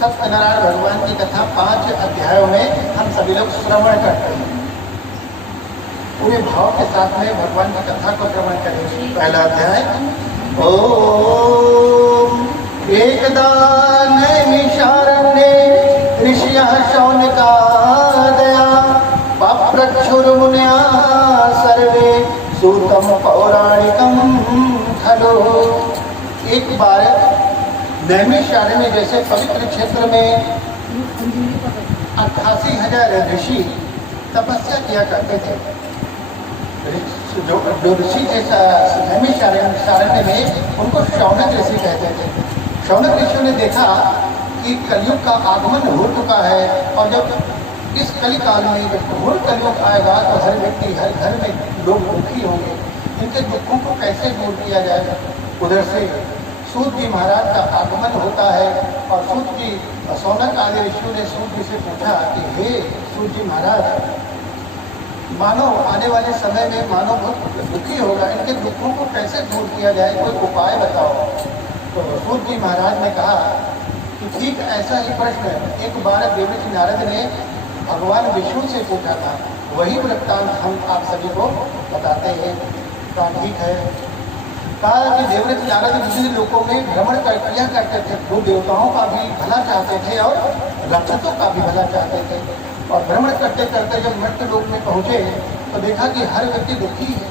सत्यनारायण भगवान की कथा 5 अध्यायों में हम सभी लोग श्रवण करते हैं। पूरे भाव के साथ में भगवान की कथा को श्रवण करेंगे। पहला अध्याय। ओम एकदा नैमिषारण्ये ऋषियः शौनकादया पप्रच्छुर्मुनया सर्वे सूतं पौराणिकं खलु। एक बार नैमिषारण्य जैसे पवित्र क्षेत्र में 88,000 ऋषि तपस्या किया करते थे। जो ऋषि जैसा नैमिषारण्य में उनको शौनक ऋषि कहते थे। शौनक ऋषियों ने देखा कि कलयुग का आगमन हो चुका है और जब इस कलिकाल में जब घोर कलयुग आएगा तो हर व्यक्ति हर घर में लोग दुखी होंगे। इनके दुखों को कैसे दूर किया जाए। उधर से सूत जी महाराज का आगमन होता है और सूत जी शौनक आदि ऋषियों ने सूत जी से पूछा कि हे सूत जी महाराज, मानव आने वाले समय में मानव बहुत दुखी होगा, इनके दुखों को कैसे दूर किया जाए, कोई उपाय बताओ। तो सूत जी महाराज ने कहा कि ठीक ऐसा ही प्रश्न एक बार देवऋषि नारद ने भगवान विष्णु से पूछा था। वही वृत्तांत हम आप सभी को बताते हैं। कहा ठीक है। कहा कि देवव्रत नारद विभिन्न लोकों में भ्रमण किया करते थे। वो देवताओं का भी भला चाहते थे और राक्षसों का भी भला चाहते थे। और भ्रमण करते करते जब मृत्यु लोक में पहुँचे तो देखा कि हर व्यक्ति दुखी है,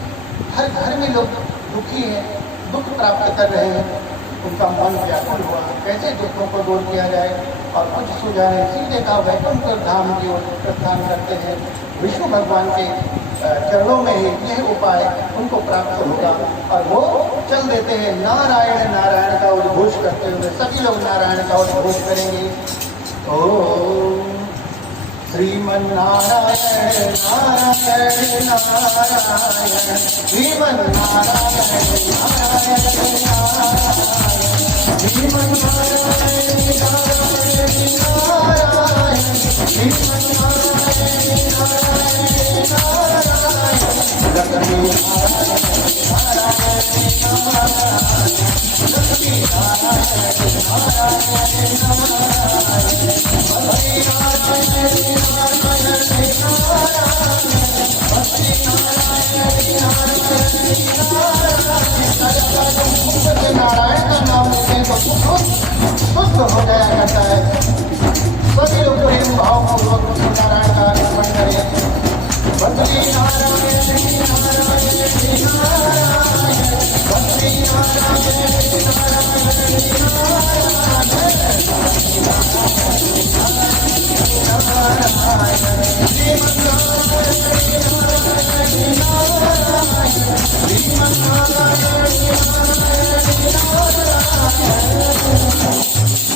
हर घर में लोग दुखी हैं, दुख प्राप्त कर रहे हैं। उनका मन व्याकुल हुआ, कैसे दुखों को दूर किया जाए। और कुछ सुझाने सीधे कहा वैकुंठ धाम की ओर प्रस्थान करते हैं। विष्णु भगवान के चरणों में ही यह उपाय उनको प्राप्त होगा। और वो चल देते हैं नारायण नारायण का उद्घोष करते हुए। सभी लोग नारायण का उद्घोष करेंगे। ओम श्रीमन्नारायण नारायण नारायण श्रीमन्नारायण नारायण नारायण श्रीमन्नारायण नारायण नारायण श्रीमन्नारायण नारायण नारायण लक्ष्मी नारायण का नाम लेते तो शुद्ध हो जाया करता है। सभी लोग प्रेम भाव पूर्वक नारायण का स्मरण करें। बद्री नारायण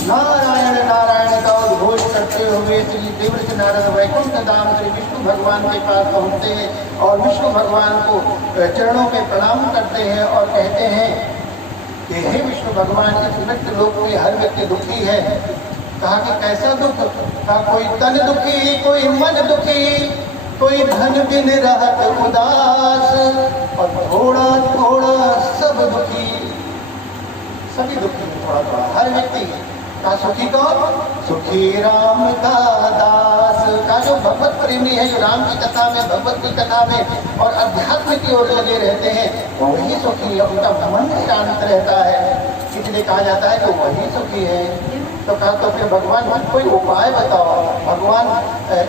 नारायण नारायण का उद्घोष करते हुए श्री देवऋषि नारद वैकुंठ धाम श्री विष्णु भगवान के पास पहुँचते हैं और विष्णु भगवान को चरणों में प्रणाम करते हैं और कहते हैं कि हे विष्णु भगवान, इस मृत्यु लोक में हर व्यक्ति दुखी है। कहा कि कैसा दुख। कहा कोई तन दुखी, कोई मन दुखी, कोई धन बिन रहत उदास और थोड़ा थोड़ा सब दुखी। सभी दुखी थोड़ा थोड़ा हर व्यक्ति का। सुखी कौन? सुखी राम का दास का जो भगवत प्रेमी है, जो राम की कथा में, भगवत की कथा में और अध्यात्म की ओर लगे रहते हैं, वही सुखी है। उनका मन शांत रहता है, इसलिए कहा जाता है कि वही सुखी है। तो कहा तो फिर भगवान कोई उपाय बताओ। भगवान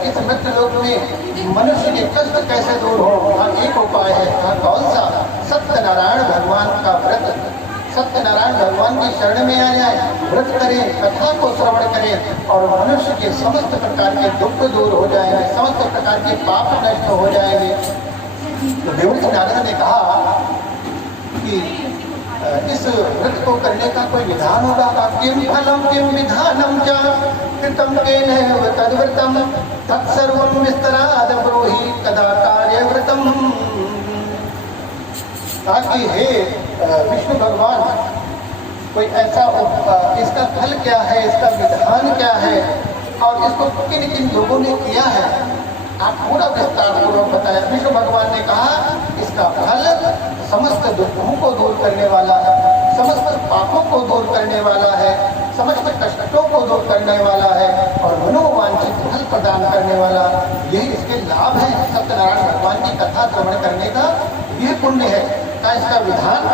इस मृत्यु लोक में मनुष्य के कष्ट कैसे दूर हो। कहा एक उपाय है। कहा कौन सा? सत्यनारायण भगवान का व्रत। सत्यनारायण भगवान की शरण में आ जाए, व्रत करें, कथा को श्रवण करें और मनुष्य के समस्त प्रकार के दुख दूर हो जाएंगे, समस्त प्रकार के पाप नष्ट हो जाएंगे। तो देवऋषि नारद ने कहा कि इस व्रत को करने का कोई विधान होगा। किम फलम किम विधानम च कृतम केन तद्व्रतम तत्सर्वं विस्तराद ब्रूहि कदा कार्यव्रतम। ताकि हे विष्णु भगवान, कोई ऐसा इसका फल क्या है, इसका विधान क्या है और इसको किन किन लोगों ने किया है, आप पूरा विस्तार पूर्वक बताया। विष्णु भगवान ने कहा इसका फल समस्त दुखों को दूर करने वाला है, समस्त पापों को दूर करने वाला है, समस्त कष्टों को दूर करने करने वाला है और मनोवांछित फल प्रदान करने वाला, यही इसके लाभ है। सत्यनारायण भगवान की कथा श्रवण करने का यह पुण्य है। का इसका विधान,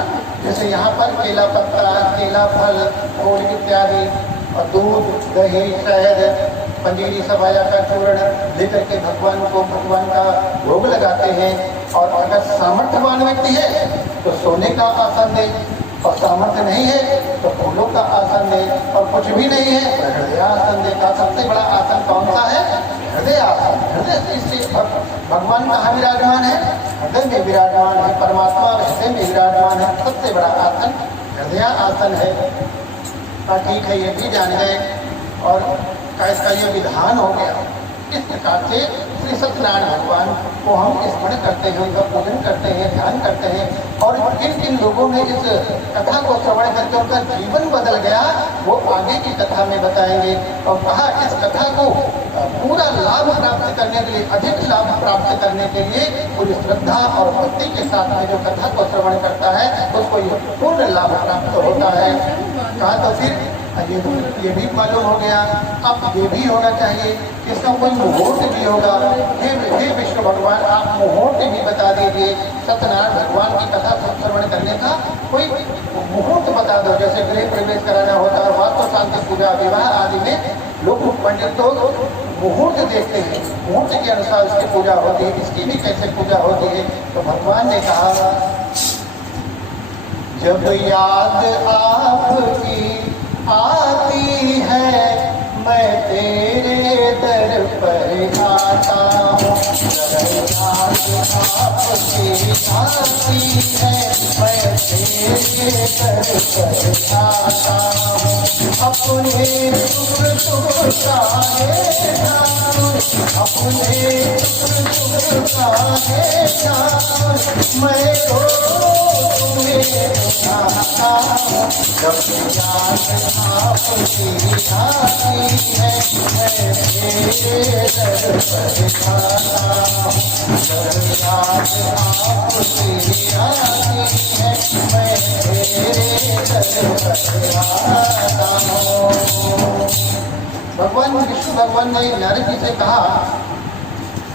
जैसे यहाँ पर केला पत्ता, केला फल, फूल इत्यादि और दूध, दही, शहद, पंजीरी, सफाया का चूर्ण लेकर के भगवान को, भगवान का भोग लगाते हैं। और अगर सामर्थ्यवान व्यक्ति है तो सोने का आसन दे, और सामर्थ्य नहीं है तो फूलों का आसन दे, और कुछ भी नहीं है तो हृदय आसन दे। का सबसे बड़ा आसन कौन सा है? हृदय आसन। हृदय से भगवान कहाँ विराजमान है? हृदय में विराजमान है। परमात्मा हृदय में विराजमान है। सबसे बड़ा आसन हृदय आसन है। ठीक है, ये भी जान गए। और इसका ये विधान हो गया। इस प्रकार से श्री सत्यनारायण भगवान को हम स्मरण करते हैं, उनका पूजन करते हैं, ध्यान करते हैं। और किन किन लोगों ने इस कथा को श्रवण करके उनका जीवन बदल गया, वो आगे की कथा में बताएंगे। और कहा इस कथा को पूरा लाभ प्राप्त करने के लिए, अधिक लाभ प्राप्त करने के लिए पूरी श्रद्धा और भक्ति के साथ में जो कथा को श्रवण करता है उसको ये पूर्ण लाभ प्राप्त होता है। कहा तो फिर ये भी मालूम हो गया। अब ये भी होना चाहिए कि इसका कोई मुहूर्त भी होगा। हे विष्णु भगवान, आप मुहूर्त भी बता दीजिए। सत्यनारायण भगवान की कथा श्रवण करने का कोई मुहूर्त बता दो। जैसे गृह प्रवेश कराना होता है, वास्तु शांति पूजा, विवाह आदि में लोग पंडित लोग मुहूर्त देखते हैं, मुहूर्त के अनुसार इसकी पूजा होती है। इसकी भी कैसे पूजा होती है? तो भगवान ने कहा, जब याद आपकी आती है मैं तेरे दर पर आता हूँ। जब याद आपकी आती है मैं तेरे दर पर आता हूँ। अपने सुख सुख सारे ठाकुर, अपने सुख सुख सारे ठाकुर, मैं तो तुम्हें आता हूँ। जब याद आपकी आती है मैं तेरे दर पर आता हूँ। जब याद आपकी आती है मैं तेरे दर पर आता हूँ। भगवान विष्णु भगवान ने नारद जी से कहा,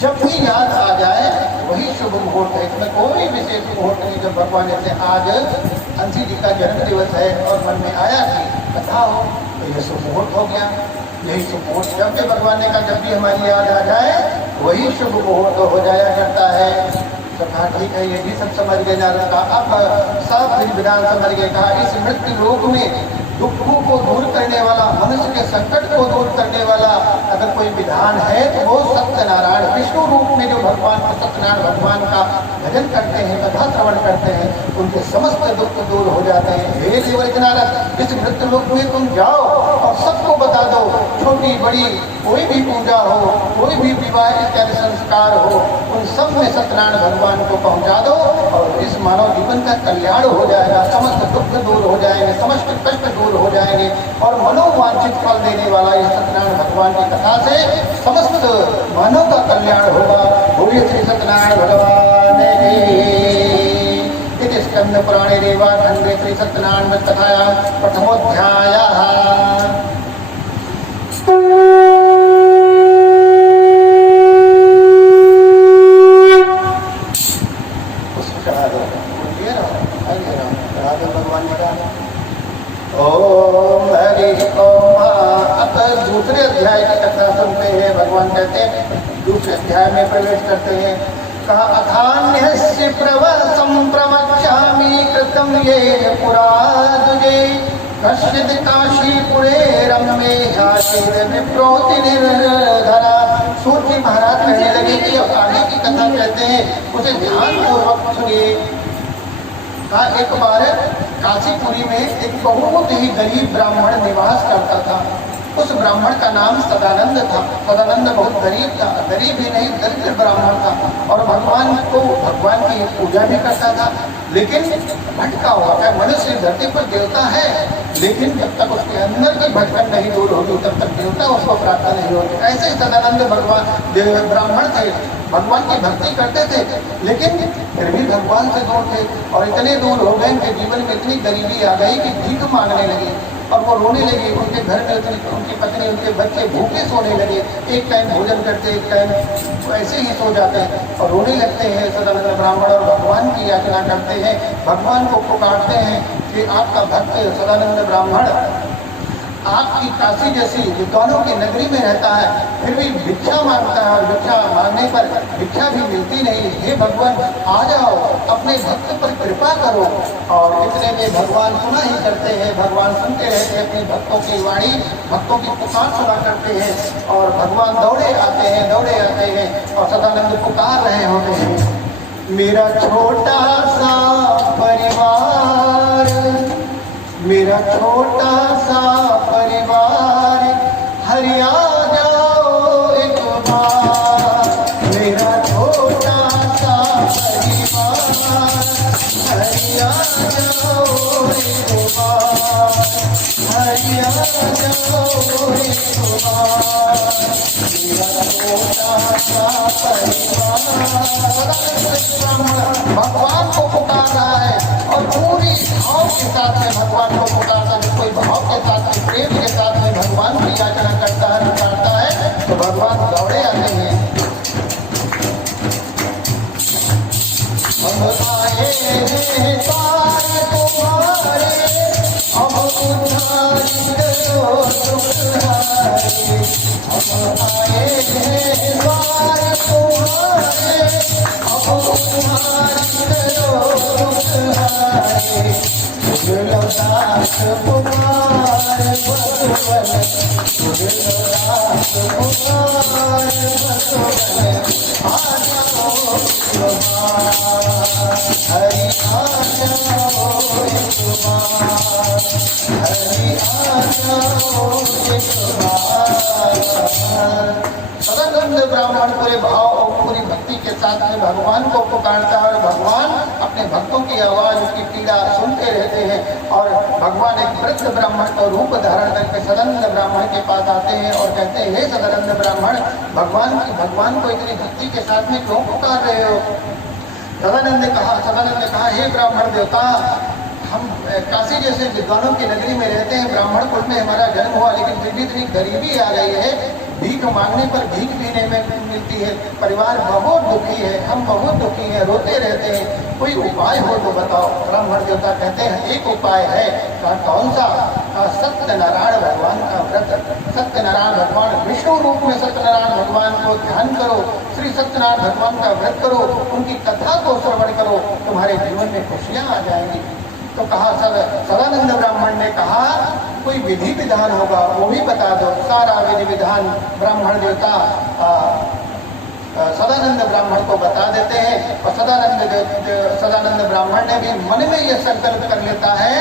जब भी याद आ जाए वही शुभ मुहूर्त है। इसमें कोई विशेष मुहूर्त नहीं। जब भगवान ऐसे आज अंशी जी का जन्म दिवस है और मन में आया कि कथा हो तो यह शुभ मुहूर्त हो गया। यही शुभ मुहूर्त जब भी भगवान ने कहा, जब भी हमारी याद आ जाए वही शुभ मुहूर्त हो जाया करता है। तो कहा ठीक है, ये भी सब समझ गए नारद का। अब सब फिर विधान समझ गए। कहा इस मृत्यु लोक में दुखों को दूर करने वाला, मनुष्य के संकट को दूर करने वाला अगर कोई विधान है तो वो सत्यनारायण विष्णु रूप में जो भगवान सत्यनारायण भगवान का भजन करते हैं, कथा श्रवण करते हैं, उनके समस्त दुख दूर हो जाते हैं। हे देवर्षि नारद, इस मृत्यु लोक में तुम जाओ और सबको बता दो, छोटी बड़ी कोई भी पूजा हो, कोई भी विवाह इत्यादि संस्कार हो, उन सब में सत्यनारायण भगवान को पहुंचा दो और इस मानव जीवन का कल्याण हो जाएगा। समस्त दुख दूर हो जाएंगे, समस्त कष्ट दूर हो जाएंगे और मनोवांछित फल देने वाला इस सत्यनारायण भगवान की कथा से समस्त मानव का कल्याण होगा। बोलिए श्री सत्यनारायण भगवान की। स्कंद पुराणे रेवा खंडे श्री सत्यनारायण कथाया प्रथमोध्याय। भगवान ने कहा ओम हरि ओम। अब दूसरे अध्याय की कथा सुनते हैं। भगवान कहते हैं दूसरे अध्याय में प्रवेश करते हैं। कहा अथान्यस्य प्रवसं प्रवक्ष्यामि कृतं येन पुरा दुजे कश्चित् काशीपुरे रम्ये ह्यासीत् विप्रोति निर्धना। सूर्य महाराज कहने लगे कि अब आगे की कथा कहते हैं, उसे ध्यानपूर्वक सुनिए। कहा एक बार काशीपुरी में एक बहुत ही गरीब ब्राह्मण निवास करता था। उस ब्राह्मण का नाम सदानंद था। सदानंद बहुत गरीब था, गरीब ही नहीं दरिद्र ब्राह्मण था और भगवान की पूजा भी करता था। लेकिन भटका हुआ है। मनुष्य धरती पर देवता है, लेकिन जब तक उसके अंदर की भटकन नहीं दूर होती तब तक देवता उसको प्राप्त नहीं होती। ऐसे ही सदानंद भगवान ब्राह्मण थे, भगवान की भक्ति करते थे, लेकिन फिर भी भगवान से दूर थे और इतने दूर हो गए कि जीवन में इतनी गरीबी आ गई कि भीख मांगने लगे। और वो रोने लगी। उनके घर में उनकी पत्नी, उनके बच्चे भूखे सोने लगे। एक टाइम भोजन करते, एक टाइम ऐसे ही सो जाते हैं और रोने लगते हैं। सदानंद ब्राह्मण और भगवान की याचना करते हैं, भगवान को पुकारते हैं कि आपका भक्त सदानंद ब्राह्मण आपकी काशी जैसी विद्वानों की नगरी में रहता है, फिर भी भिक्षा मांगता है और भिक्षा मांगने पर भिक्षा भी मिलती नहीं। हे भगवान, आ जाओ, अपने भक्त पर कृपा करो। और इतने में भगवान सुना ही करते हैं, भगवान सुनते रहते हैं अपने भक्तों की वाणी, भक्तों की पुकार सुना करते हैं और भगवान दौड़े आते हैं और सदानंद पुकार रहे होते हैं। मेरा छोटा सा परिवार, मेरा छोटा सा परिवार, हरिया जाओ एक बार। मेरा छोटा सा परिवार, हरिया जाओ एक बार, हरिया जाओ एक बार। मेरा छोटा सा परिवार, भगवान को पुकार रहा है और पूरी भाव के साथ में भगवान को पुकारता है। कोई भाव के साथ में, प्रेम के साथ में भगवान की याचना करता है, पुकारता है तो भगवान दौड़े आते हैं। हम आए हैं पार तुम्हारे, हम उद्धार करो तुम्हारे। हम आए हैं पार तुम्हारे, हम उद्धार करो तुम्हारे। दास पुकार बसवन, दास पुकार बसवन, आ जाओ हरि, आ जाओ हरि, आ जाओ। सदानंद ब्राह्मण पूरे भाव और पूरी भक्ति के साथ में भगवान को पुकारता है और भगवान अपने भक्तों की आवाज, की पीड़ा सुनते रहते हैं। और भगवान एक वृद्ध ब्राह्मण का रूप धारण करके सदानंद ब्राह्मण के पास आते हैं और कहते हैं, हे सदानंद ब्राह्मण, भगवान को इतनी भक्ति के साथ में क्यों पुकार रहे हो? सदानंद ने कहा, हे ब्राह्मण देवता, हम काशी जैसे विद्वानों की नगरी में रहते हैं, ब्राह्मण कुल में हमारा जन्म हुआ, लेकिन फिर भी इतनी गरीबी आ गई है, भीख मांगने पर भीख भी नहीं मिलती है, परिवार बहुत दुखी है, हम बहुत दुखी हैं, रोते रहते हैं, कोई उपाय हो तो बताओ। ब्राह्मण देवता कहते हैं, एक उपाय है। कौन सा? सत्यनारायण भगवान का व्रत। सत्यनारायण भगवान विष्णु रूप में सत्यनारायण भगवान को ध्यान करो, श्री सत्यनारायण भगवान का व्रत करो, उनकी कथा को श्रवण करो, तुम्हारे जीवन में खुशियाँ आ जाएंगी। तो कहा, सदानंद ब्राह्मण ने कहा, कोई विधि विधान होगा वो भी बता दो। सारा विधि विधान ब्राह्मण देवता सदानंद ब्राह्मण को बता देते हैं और सदानंद ब्राह्मण ने भी मन में यह संकल्प कर लेता है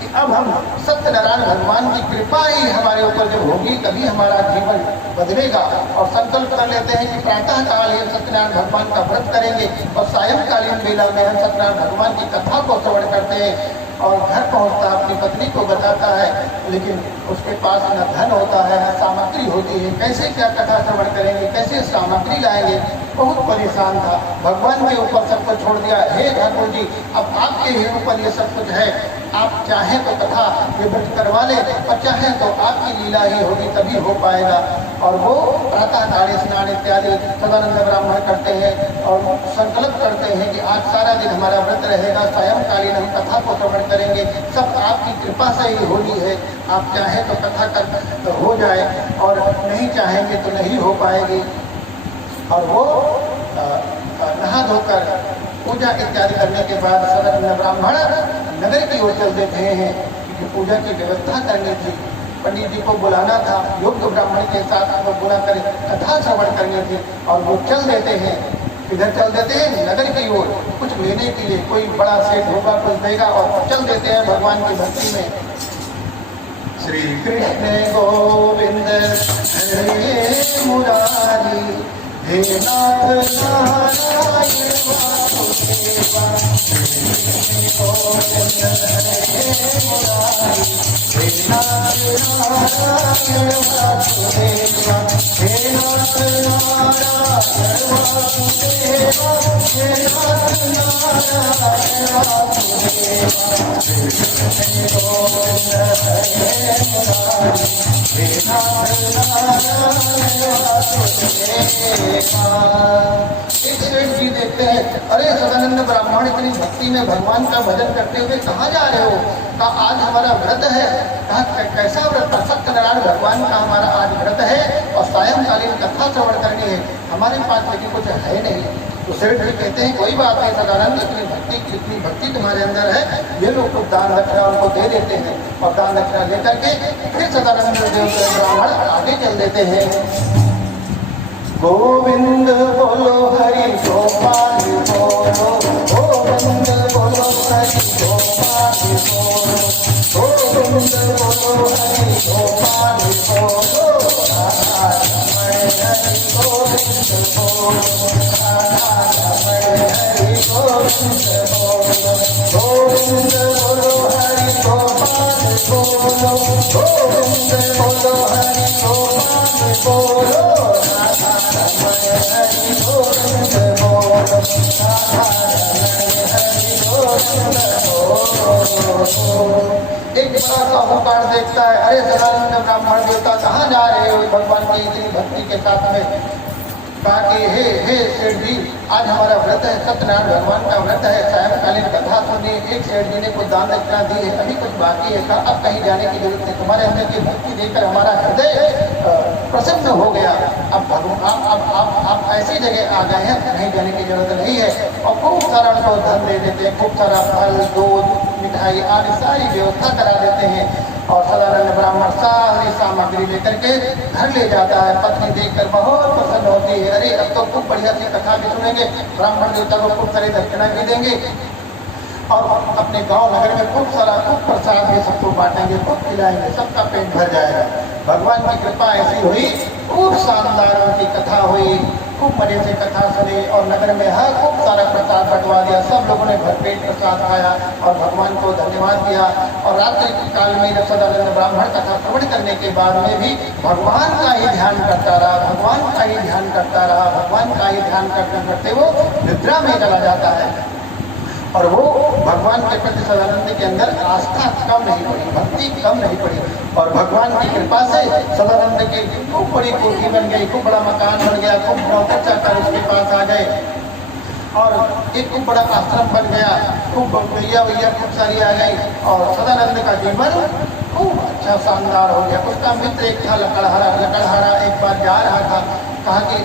कि अब हम सत्यनारायण भगवान की कृपा ही हमारे ऊपर जब होगी तभी हमारा जीवन बदलेगा। और संकल्प कर लेते हैं कि प्रातः काल हम सत्यनारायण भगवान का व्रत करेंगे और सायंकालीन बेला में हम सत्यनारायण भगवान की कथा को श्रवण करते हैं। और घर पहुंचता अपनी पत्नी को बताता है, लेकिन उसके पास न धन होता है न सामग्री होती है, कैसे क्या कथा श्रवण करेंगे, कैसे सामग्री लाएंगे। बहुत परेशान था, भगवान के ऊपर सब कुछ छोड़ दिया। हे ठाकुर जी, अब आपके ही ऊपर ये सब कुछ है, आप चाहें तो कथा ये व्रत करवा ले और चाहें तो आपकी लीला ही होगी तभी हो पाएगा। और वो प्रातः काल स्नान इत्यादि सदानंद ब्राह्मण करते हैं और संकल्प करते हैं कि आज सारा दिन हमारा व्रत रहेगा, सायंकालीन हम कथा को श्रवण करेंगे, सब आपकी कृपा से ही होनी है। आप चाहें तो कथा कर हो जाए और नहीं चाहेंगे तो नहीं हो पाएगी। और वो नहा धोकर पूजा इत्यादि करने के बाद सदानंद ब्राह्मण नगर की ओर चल देते हैं, क्योंकि पूजा की व्यवस्था करनी थी, पंडित जी को बुलाना था, योग्य ब्राह्मण के साथ वो बुलाकर कथा श्रवण करनी थी। और वो चल देते हैं, इधर चल देते हैं नगर की ओर कुछ लेने के लिए, कोई बड़ा सेठ होगा कुछ देगा, और चल देते हैं भगवान की भक्ति में। श्री कृष्ण गोविंद हरे मुरारी, हे नाथ नारायण वासुदेवा, श्री गोविंद हरे मुरारी, हे नाथ नारायण वासुदेवा, हे नाथ नारायण वासुदेवा, हे नाथ नारायण एक सेठ जी देखते हैं, अरे सदानंद ब्राह्मण इतनी भक्ति में भगवान का भजन करते हुए कहाँ जा रहे हो? कहा आज हमारा व्रत है। कहा कैसा व्रत? सत्यनारायण भगवान का हमारा आज व्रत है और सायंकालीन कथा श्रवण करनी है, हमारे पास लेकिन कुछ है नहीं। तो सेठ जी कहते हैं कोई बात नहीं सदानंद, इतनी भक्ति तुम्हारे अंदर है, ये लोग कुछ दान दक्षिणा उनको दे देते हैं और दान दक्षिणा लेकर के फिर सदानंद देव ब्राह्मण आगे चल देते हैं। गोविंद बोलो हरि गोपाल बोलो, गोविंद बोलो हरि गोपाल बोलो, गोविंद बोलो हरि गोपाल बोलो, राधा रमण हरि गोविंद बोलो, राधा रमण हरि गोविंद बोलो, गोविंद बोलो हरि गोपाल बोलो, गोविंद बोलो हरि गोपाल बोलो, राधा रमण हरि गोविंद बोलो, राधा रमण हरि गोविंद बोलो। एक बड़ा सा हुकार देखता है, अरे सदानंद ब्राह्मण देवता कहाँ जा रहे हो भगवान की इतनी भक्ति के साथ में? कहा कि हे सेठ जी, आज हमारा व्रत है, सत्यनारायण भगवान का व्रत है, सायंकालीन कथा सुनी। एक सेठ जी ने कुछ दान दक्षिणा दी है, अभी कुछ बाकी है। कहा अब कहीं जाने की जरूरत नहीं, तुम्हारे अंदर की भक्ति देखकर हमारा हृदय प्रसन्न हो गया। अब भगवान आप ऐसी जगह आ गए हैं, कहीं जाने की जरूरत नहीं है। और खूब सारा उनको धन दे देते हैं, खूब सारा फल दूध मिठाई आदि सारी व्यवस्था करा देते हैं। और सदानंद ब्राह्मण सारी सामग्री लेकर के घर ले जाता है। पत्नी देखकर बहुत प्रसन्न होती है, अरे अब तो खूब बढ़िया सी कथा भी सुनेंगे, ब्राह्मण देवता को खूब सारी दक्षिणा भी देंगे और अपने गांव नगर में खूब प्रसाद भी सबको बांटेंगे, खूब खिलाएंगे, सबका पेट भर जाएगा। भगवान की कृपा ऐसी हुई, खूब शानदार उनकी कथा हुई, खूब मजे से कथा सुनी और नगर में खूब सारा प्रसाद बंटवा दिया। सब लोगों ने भरपेट प्रसाद खाया और भगवान को धन्यवाद दिया। और रात्रि काल में जब सदानंद ब्राह्मण कथा श्रवण करने के बाद में भी भगवान का ही ध्यान करता रहा, भगवान का ही ध्यान करता रहा, भगवान का ही ध्यान करते करते वो निद्रा में चला जाता है। और वो भगवान के प्रति सदानंद के अंदर आस्था कम नहीं पड़ी, भक्ति कम नहीं पड़ी। और भगवान की कृपा से सदानंद की खूब बड़ी कोठी बन गई, खूब बड़ा मकान बन गया, खूब नौकर चाकर उसके पास आ गए और एक खूब बड़ा आश्रम बन गया, खूब भैया खूब सारी आ गई और सदानंद का जीवन खूब अच्छा शानदार हो गया। उसका मित्र एक था लकड़हारा एक बार जा रहा था, कहा कि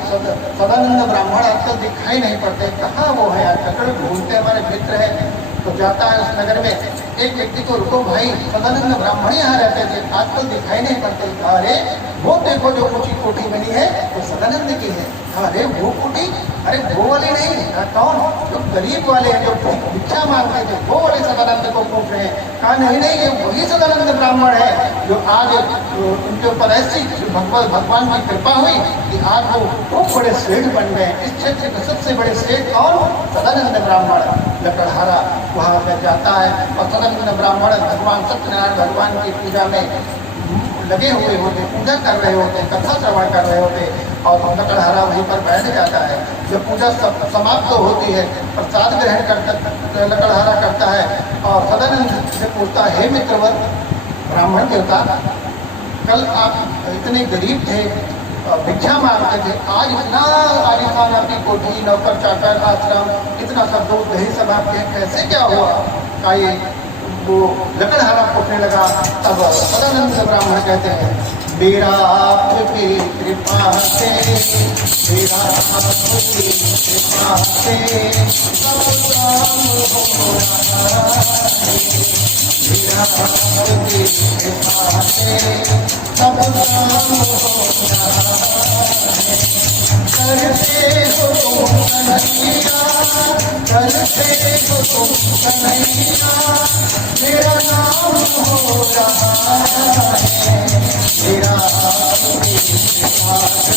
सदानंद ब्राह्मण आजकल दिखाई नहीं पड़ते, कहाँ वो है आजकल, ढूंढते हमारे मित्र है। तो जाता है उस नगर में, एक व्यक्ति को रुको भाई, सदानंद ब्राह्मण यहाँ रहते थे, आजकल दिखाई नहीं पड़ते। अरे वो देखो जो ऊंची कोठी बनी है वो सदानंद की है। अरे वो कोठी, अरे वो वाले नहीं, कौन? जो गरीब वाले हैं, जो भिक्षा मांगते थे, वो वाले सदानंद को पूछ रहे हैं। कहा नहीं ये वही सदानंद ब्राह्मण है जो आज उनके ऊपर ऐसी भगवान की कृपा हुई कि आज वो खूब बड़े सेठ बन गए। इस क्षेत्र के सबसे बड़े सेठ कौन? सदानंद ब्राह्मण। लकड़हारा वहाँ पर जाता है और सदानंद ब्राह्मण भगवान सत्यनारायण भगवान की पूजा में लगे हुए होते, पूजा कर रहे होते, कथा श्रवण कर रहे होते और लकड़हारा वहीं पर बैठ जाता है। जब पूजा समाप्त होती है, प्रसाद ग्रहण करता लकड़हारा करता है और सदानंद से पूछता है, हे मित्रवर ब्राह्मण देवता, कल आप इतने गरीब थे, भिक्षा मांगते थे, आज इतना आलिशान आपकी कोठी, नौकर चाकर आश्रम, इतना सब दूध दही सब आपके, कैसे क्या हुआ? का ये वो लकड़हारा पूछने लगा। तब सदानंद ब्राह्मण कहते हैं, मेरा आपकी कृपा से, मेरा आपकी कृपा से सब काम हो रहा है, मेरा आपकी कृपा से सब काम हो रहा है। करते हो तुम कन्हैया, करते हो तुम कन्हैया, मेरा नाम हो रहा है, मेरा आपकी कृपा से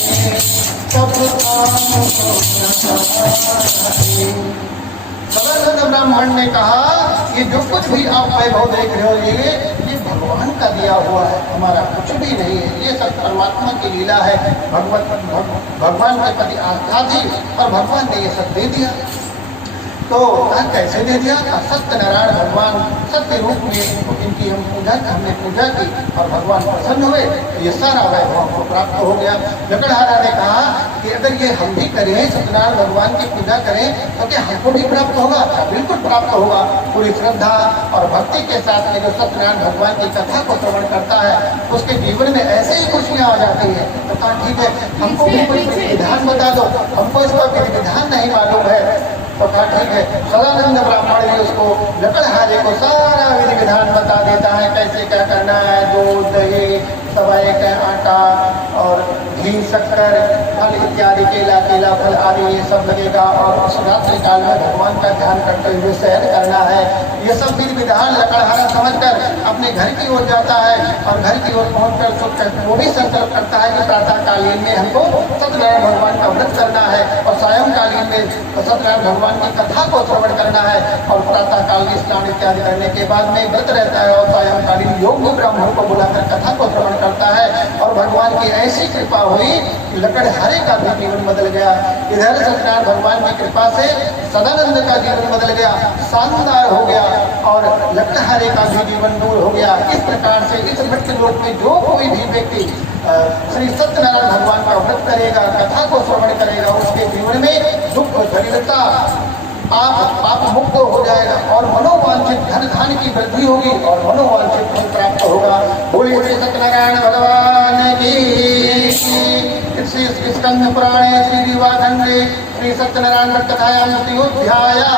सब काम हो रहा है। सदानंद ब्राह्मण ने कहा, ये जो कुछ भी आप वैभव देख रहे हो ये भगवान का दिया हुआ है, हमारा कुछ भी नहीं है, ये सब परमात्मा की लीला है। भगवान के प्रति आस्था थी और भगवान ने ये सब दे दिया। तो तो कैसे दे दिया? सत्यनारायण भगवान सत्य रूप में इनकी हमने पूजा की और भगवान प्रसन्न हुए, ये सारा वैभव हमको प्राप्त हो गया। लकड़हारा ने कहा कि अगर ये हम भी करें, सत्यनारायण भगवान की पूजा करें, तो क्या हमको भी प्राप्त होगा? बिल्कुल प्राप्त होगा। पूरी श्रद्धा और भक्ति के साथ में जो सत्यनारायण भगवान की कथा को श्रवण करता है, उसके जीवन में ऐसे ही खुशियाँ आ जाती है। तो कहा ठीक है, हमको भी कोई विधान बता दो, हमको इसका विधान नहीं मालूम है। तो कहा ठीक है, सदानंद ब्राह्मण जी उसको लकड़हारे को सारा विधि विधान बता देता है, कैसे क्या करना है। दूध, दही, सवाई का आटा और घी, शक्कर, फल इत्यादि, केला फल आदि ये सब लगेगा। और उस रात्रि काल में भगवान का ध्यान करते हुए शयन करना है। ये सब विधि विधान लकड़हारा समझकर अपने घर की ओर जाता है और घर की ओर पहुंचकर वो भी संकल्प करता है कि प्रातःकालीन में हमको सत्यनारायण भगवान का व्रत करना है और सायंकालीन में सत्यनारायण भगवान की कथा को श्रवण करना है। और प्रातःकाल में स्नान इत्यादि करने के बाद में व्रत रहता है और सायंकालीन योग ब्राह्मण को बुलाकर कथा को श्रवण करता है। और भगवान की ऐसी कृपा हुई कि लकड़हारे का भी जीवन बदल गया। इधर सत्यनारायण भगवान की कृपा से सदानंद का जीवन बदल गया, शानदार हो गया और लकड़हारे का भी जीवन दूर हो गया। इस प्रकार से इस मृत्यु लोक में जो कोई भी व्यक्ति श्री सत्यनारायण भगवान का व्रत करेगा, कथा को श्रवण करेगा, उसके जीवन में दुख, दरिद्रता, पाप मुक्त हो जाएगा और मनोवांछित धन धान की वृद्धि होगी और मनोवांछित फल प्राप्त होगा। बोलिए श्री सत्यनारायण भगवान की। श्री स्कंद पुराणे श्री दिवाखंडे श्री सत्यनारायण व्रत कथायां 3 अध्यायः